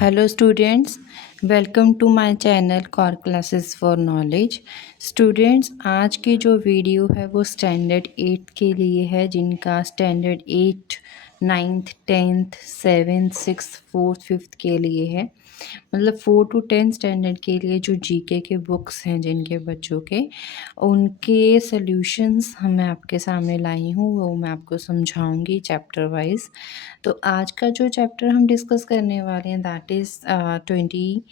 Hello students, welcome to my channel core classes for knowledge. Students, आज की जो video है वो स्टैंडर्ड 8 के लिए है, जिनका standard 8 9th 10th 7th 6th 4th 5th के लिए है। मतलब 4 to 10 स्टैंडर्ड के लिए जो जीके के बुक्स हैं जिनके बच्चों के, उनके सॉल्यूशंस मैं आपके सामने लाई हूँ, वो मैं आपको समझाऊंगी चैप्टर वाइज। तो आज का जो चैप्टर हम डिस्कस करने वाले हैं that is 20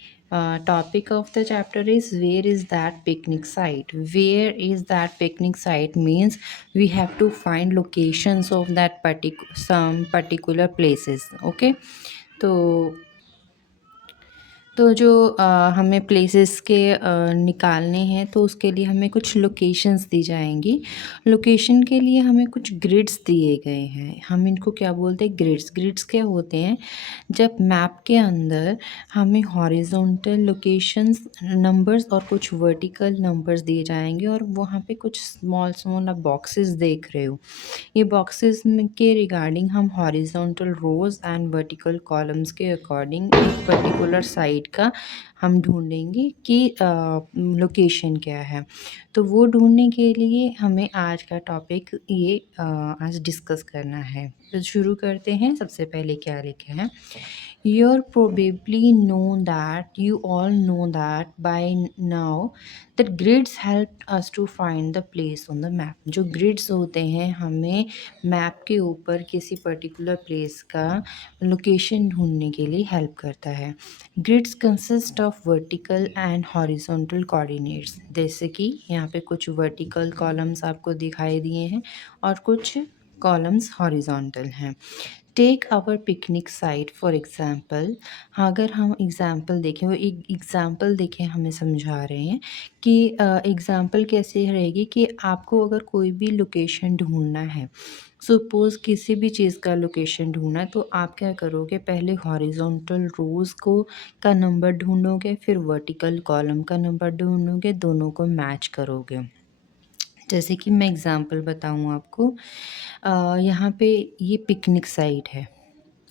topic of the chapter is where is that picnic site. Where is that picnic site means we have to find locations of that some particular places. Okay, तो जो हमें places के निकालने हैं, तो उसके लिए हमें कुछ लोकेशंस दी जाएंगी। लोकेशन के लिए हमें कुछ ग्रिड्स दिए गए हैं, हम इनको क्या बोलते हैं, ग्रिड्स। ग्रिड्स क्या होते हैं, जब मैप के अंदर हमें हॉरिजॉन्टल लोकेशंस नंबर्स और कुछ वर्टिकल नंबर्स दिए जाएंगे, और वहाँ पे कुछ स्मॉल स्मॉल आप बॉक्सेस देख रहे हो। ये बॉक्सेस के रिगार्डिंग हम horizontal rows and vertical columns के अकॉर्डिंग एक पर्टिकुलर साइट का हम ढूंढेंगे कि लोकेशन क्या है। तो वो ढूंढने के लिए हमें आज का टॉपिक ये आज डिस्कस करना है। तो शुरू करते हैं। सबसे पहले क्या लिखे हैं, You probably know that you all know that by now that grids help us to find the place on the map. जो grids होते हैं हमें मैप के ऊपर किसी पर्टिकुलर प्लेस का लोकेशन ढूंढने के लिए हेल्प करता है। Grids consist of vertical and horizontal coordinates. जैसे कि यहाँ पे कुछ वर्टिकल कॉलम्स आपको दिखाई दिए हैं और कुछ कॉलम्स हॉरिजॉन्टल हैं। Take our picnic site for example. अगर हम एग्ज़ाम्पल देखें, वो एक एग्ज़ाम्पल देखें हमें समझा रहे हैं कि एग्ज़ाम्पल कैसे रहेगी कि आपको अगर कोई भी लोकेशन ढूंढना है, सपोज़ किसी भी चीज़ का लोकेशन ढूंढना है, तो आप क्या करोगे, पहले हॉरिजॉन्टल रोज़ को का नंबर ढूंढोगे, फिर वर्टिकल कॉलम का नंबर ढूंढोगे, दोनों को मैच करोगे। जैसे कि मैं एग्ज़ाम्पल बताऊँ आपको, यहाँ पे ये पिकनिक साइट है,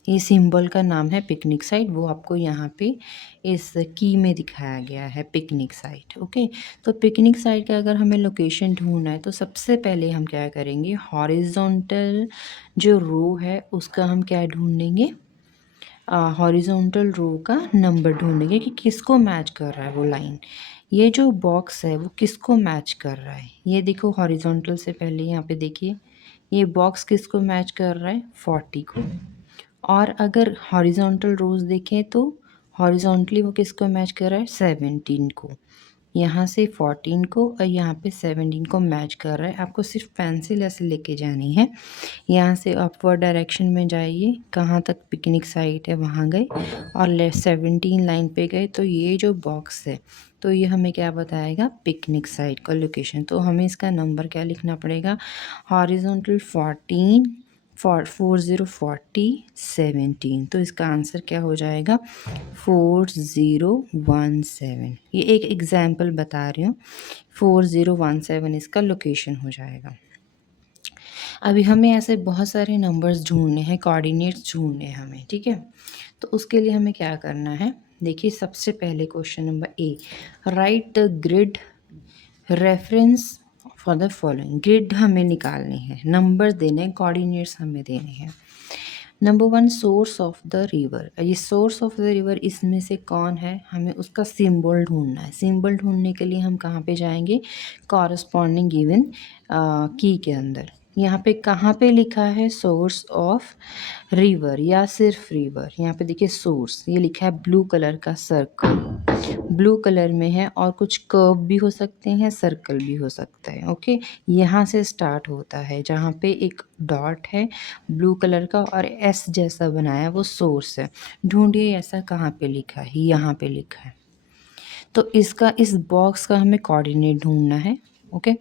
ये सिंबल का नाम है पिकनिक साइट, वो आपको यहाँ पे इस की में दिखाया गया है, पिकनिक साइट। ओके, तो पिकनिक साइट का अगर हमें लोकेशन ढूंढना है, तो सबसे पहले हम क्या करेंगे, हॉरिजॉन्टल जो रो है उसका हम क्या ढूंढेंगे, हॉरिजॉन्टल रो का नंबर ढूंढेंगे कि किसको मैच कर रहा है वो लाइन। ये जो बॉक्स है वो किसको मैच कर रहा है, ये देखो हॉरिजॉन्टल से पहले यहाँ पे देखिए, ये बॉक्स किसको मैच कर रहा है, 40 को। और अगर हॉरिजॉन्टल रोज देखें तो हॉरिजॉन्टली वो किसको मैच कर रहा है, 17 को। यहाँ से 14 को और यहाँ पे 17 को मैच कर रहा है। आपको सिर्फ पेंसिल ऐसे लेके जानी है, यहाँ से अपवर्ड डायरेक्शन में जाइए, कहाँ तक पिकनिक साइट है वहाँ गए और 17 लाइन पे गए, तो ये जो बॉक्स है तो ये हमें क्या बताएगा, पिकनिक साइट का लोकेशन। तो हमें इसका नंबर क्या लिखना पड़ेगा, हॉरिजॉन्टल 14 40 17। तो इसका आंसर क्या हो जाएगा, 4017। ये एक एग्जाम्पल बता रही हूँ, 4017 इसका लोकेशन हो जाएगा। अभी हमें ऐसे बहुत सारे नंबर्स ढूंढने हैं, कोऑर्डिनेट्स ढूंढने हैं हमें, ठीक है। तो उसके लिए हमें क्या करना है, देखिए सबसे पहले question number A, right the grid reference for the following. Grid हमें निकालने हैं, नंबर्स देने हैं, कोऑर्डिनेट्स हमें देने हैं। Number 1, source of the river. ये सोर्स ऑफ द रिवर इसमें से कौन है, हमें उसका सिंबल ढूंढना है। सिंबल ढूंढने के लिए हम कहाँ पे जाएंगे, कॉरस्पॉन्डिंग गिवन की के अंदर। यहाँ पे कहाँ पे लिखा है, सोर्स ऑफ रिवर या सिर्फ रिवर। यहाँ पे देखिए सोर्स, ये लिखा है ब्लू कलर का सर्कल, ब्लू कलर में है, और कुछ कर्व भी हो सकते हैं, सर्कल भी हो सकता है। ओके, यहाँ से स्टार्ट होता है, जहाँ पे एक डॉट है ब्लू कलर का और एस जैसा बनाया, वो सोर्स है। ढूंढिए ऐसा कहाँ पे लिखा है, यहाँ पे लिखा है। तो इसका, इस बॉक्स का हमें कोऑर्डिनेट ढूंढना है। ओके,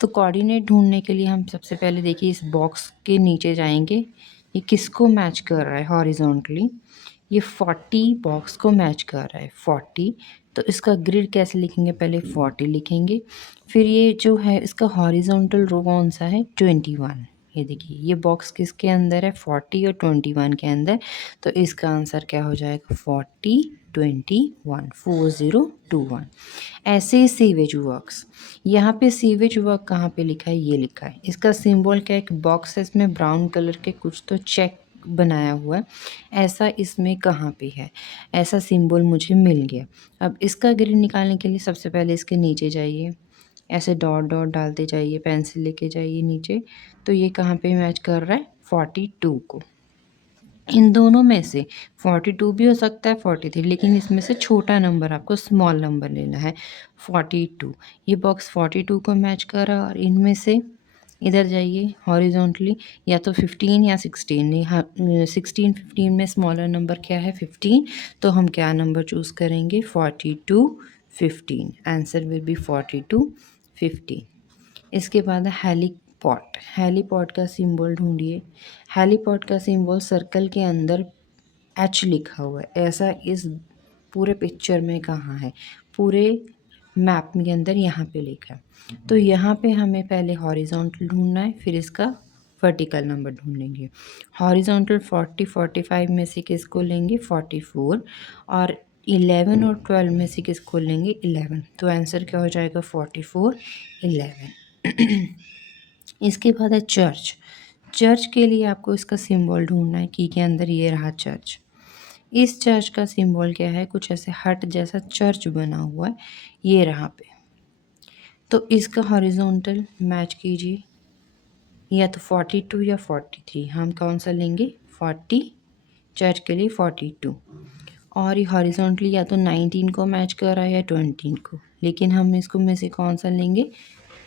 तो कोऑर्डिनेट ढूंढने के लिए हम सबसे पहले देखिए इस बॉक्स के नीचे जाएंगे, ये किसको मैच कर रहा है हॉरिजॉन्टली, ये 40 बॉक्स को मैच कर रहा है, 40। तो इसका ग्रिड कैसे लिखेंगे, पहले 40 लिखेंगे, फिर ये जो है इसका हॉरिजॉन्टल रो कौन सा है, 21। ये देखिए ये बॉक्स किसके अंदर है 40 और 21 के अंदर, तो इसका आंसर क्या हो जाएगा 4021। ऐसे ही सीवेज वर्क्स, यहाँ पे सीवेज वर्क कहाँ पे लिखा है, ये लिखा है, इसका सिंबल क्या है, एक बॉक्स है, इसमें ब्राउन कलर के कुछ तो चेक बनाया हुआ है, ऐसा इसमें कहाँ पे है, ऐसा सिंबल मुझे मिल गया। अब इसका ग्रिड निकालने के लिए सबसे पहले इसके नीचे जाइए, ऐसे डॉट डॉट डालते जाइए, पेंसिल लेके जाइए नीचे, तो ये कहाँ पे मैच कर रहा है 42 को। इन दोनों में से 42 भी हो सकता है 43, लेकिन इसमें से छोटा नंबर आपको स्मॉल नंबर लेना है 42। ये बॉक्स 42 को मैच कर रहा है, और इनमें से इधर जाइए हॉरिजॉन्टली, या तो 15 या 16, यहाँ 16 15 में स्मॉलर नंबर क्या है 15, तो हम क्या नंबर चूज़ करेंगे 42 15, आंसर विल बी 42 15। इसके बाद है हेलीपॉड, हेलीपॉड का सिंबल ढूंढिए। हेलीपॉड का सिंबल सर्कल के अंदर एच लिखा हुआ है, ऐसा इस पूरे पिक्चर में कहाँ है, पूरे मैप के अंदर यहाँ पे लिखा है। तो यहाँ पे हमें पहले हॉरिजॉन्टल ढूंढना है, फिर इसका वर्टिकल नंबर ढूंढेंगे। हॉरिजॉन्टल 40 45 में से किसको लेंगे 44, और 11 और 12 में से किसको लेंगे 11, तो आंसर क्या हो जाएगा 44 11। इसके बाद है चर्च, चर्च के लिए आपको इसका सिंबल ढूंढना है की के अंदर, ये रहा चर्च। इस चर्च का सिंबल क्या है, कुछ ऐसे हट जैसा चर्च बना हुआ है, ये रहा पे, तो इसका हॉरिजॉन्टल मैच कीजिए, या तो 42 या 43, हम कौन सा लेंगे 40, चर्च के लिए 42, और ये हॉरिजॉन्टली या तो 19 को मैच कर रहा है या 20 को, लेकिन हम इसको में से कौन सा लेंगे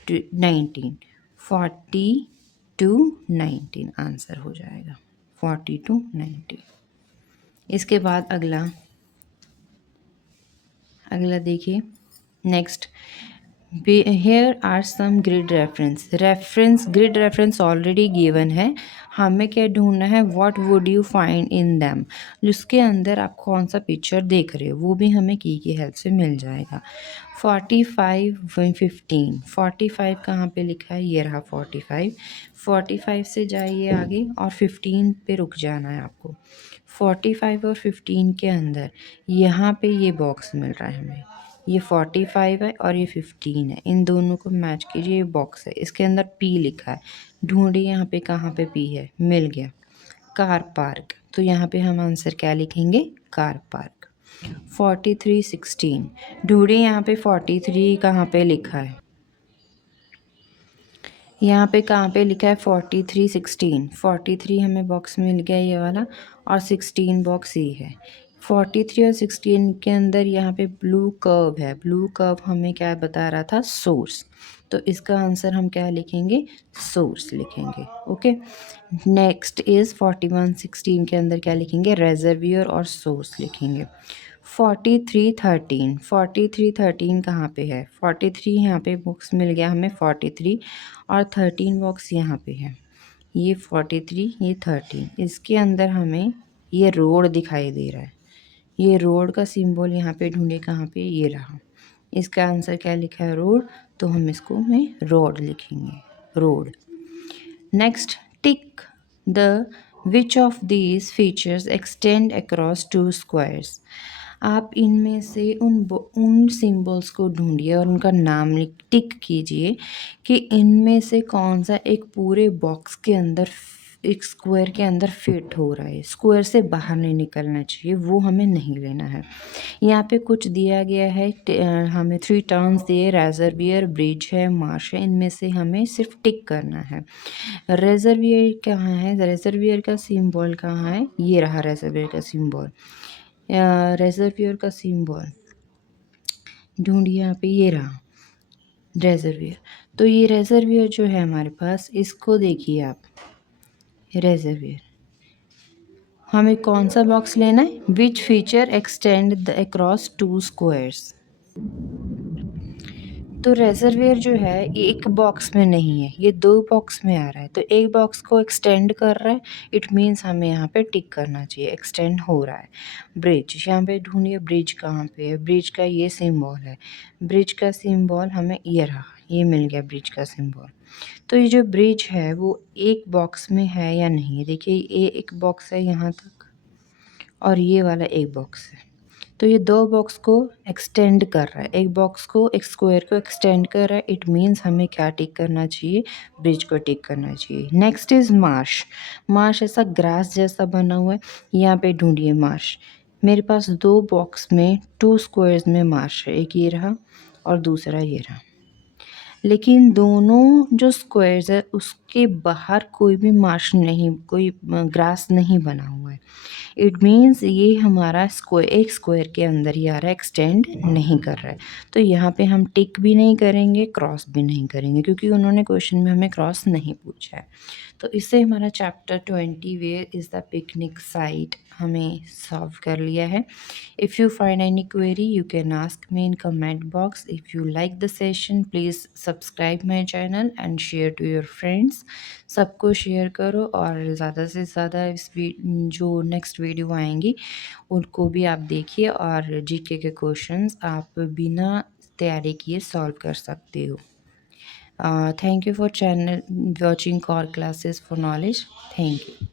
19, 42 19 आंसर हो जाएगा 42 19। इसके बाद अगला देखिए next, here are some grid reference grid reference already given है, हमें क्या ढूंढना है what would you find in them, जिसके अंदर आप कौन सा पिक्चर देख रहे हो वो भी हमें की हेल्प से मिल जाएगा। 45 15, 45 कहाँ पे लिखा है, ये रहा 45, 45 से जाइए आगे और 15 पे रुक जाना है आपको। 45 और 15 के अंदर यहाँ पे ये बॉक्स मिल रहा है हमें, ये 45 है और ये 15 है, इन दोनों को मैच कीजिए, ये बॉक्स है, इसके अंदर पी लिखा है, ढूंढिए यहाँ पे कहाँ पे पी है, मिल गया कार पार्क, तो यहाँ पे हम आंसर क्या लिखेंगे कार पार्क। 43 16, ढूंढिए यहाँ पे 43 कहाँ पे लिखा है, यहाँ पे कहाँ पे लिखा है 43 16, 43 हमें बॉक्स मिल गया ये वाला, और 16 बॉक्स ये है। 43 और 16 के अंदर यहाँ पे ब्लू कर्व है, ब्लू कर्व हमें क्या बता रहा था सोर्स, तो इसका आंसर हम क्या लिखेंगे सोर्स लिखेंगे। ओके, नेक्स्ट इज़ 41 16 के अंदर क्या लिखेंगे रेजर्वियर और सोर्स लिखेंगे। 43 13, 43 13 कहाँ पे है, 43 यहाँ पे बॉक्स मिल गया हमें 43, और 13 बॉक्स यहाँ पे है, ये 43 ये 13, इसके अंदर हमें ये रोड दिखाई दे रहा है, ये रोड का सिंबल यहाँ पे ढूंढे कहाँ पे, ये रहा, इसका आंसर क्या लिखा है रोड, तो हम इसको में रोड लिखेंगे road. Next tick the which of these features extend across to squares, आप इनमें से उन सिंबल्स को ढूंढिए और उनका नाम टिक कीजिए कि इनमें से कौन सा एक पूरे बॉक्स के अंदर एक स्क्वायर के अंदर फिट हो रहा है, स्क्वायर से बाहर नहीं निकलना चाहिए, वो हमें नहीं लेना है। यहाँ पे कुछ दिया गया है, हमें 3 टर्म्स दिए, रेजर्वियर ब्रिज है मार्श है, इनमें से हमें सिर्फ टिक करना है। रेजर्वियर कहाँ है, रेजर्वियर का सिंबल कहाँ है, ये रहा रेजर्वियर का सिंबल, रेजर्वियर का सिंबल ढूंढिए यहाँ पे, ये रहा रेजर्वियर, तो ये रेजर्वियर जो है हमारे पास, इसको देखिए आप, रेजर्वियर हमें कौन सा बॉक्स लेना है, which feature extend the across 2 squares, तो रेजर्वियर जो है ये एक बॉक्स में नहीं है, ये 2 बॉक्स में आ रहा है, तो एक बॉक्स को एक्सटेंड कर रहा है, इट मीन्स हमें यहाँ पे टिक करना चाहिए, एक्सटेंड हो रहा है। ब्रिज, यहाँ पे ढूंढिए ब्रिज कहाँ पे है, ब्रिज का ये सिंबल है, ब्रिज का सिंबल हमें ये रहा, ये मिल गया ब्रिज का सिंबल। तो ये जो ब्रिज है वो एक बॉक्स में है या नहीं, देखिए ये एक बॉक्स है यहाँ तक और ये वाला एक बॉक्स है। तो ये 2 बॉक्स को एक्सटेंड कर रहा है, एक बॉक्स को एक स्क्वायर को एक्सटेंड कर रहा है। इट मीन्स हमें क्या टिक करना चाहिए, ब्रिज को टिक करना चाहिए। Next is Marsh. मार्श ऐसा ग्रास जैसा बना हुआ है, यहाँ पे ढूंढिए मार्श। मेरे पास 2 बॉक्स में 2 स्क्वायर्स में मार्श है, एक ये रहा और दूसरा ये रहा। लेकिन दोनों जो स्क्वायर्स है उसके बाहर कोई भी मार्श नहीं, कोई ग्रास नहीं बना हुआ है। इट मीन्स ये हमारा स्क्वायर एक स्क्वायर के अंदर ही आ रहा है, एक्सटेंड नहीं कर रहा है। तो यहाँ पे हम टिक भी नहीं करेंगे, क्रॉस भी नहीं करेंगे, क्योंकि उन्होंने क्वेश्चन में हमें क्रॉस नहीं पूछा है। तो इससे हमारा chapter 20 where is the picnic site हमें सॉल्व कर लिया है। If you find any query you can ask me in comment box. If you like the session please subscribe my channel and share to your friends. सबको share करो और ज़्यादा से ज़्यादा जो नेक्स्ट वीडियो आएंगी उनको भी आप देखिए और जीके के क्वेश्चंस आप बिना तैयारी किए सॉल्व कर सकते हो। Thank you for channel watching core classes for knowledge. Thank you.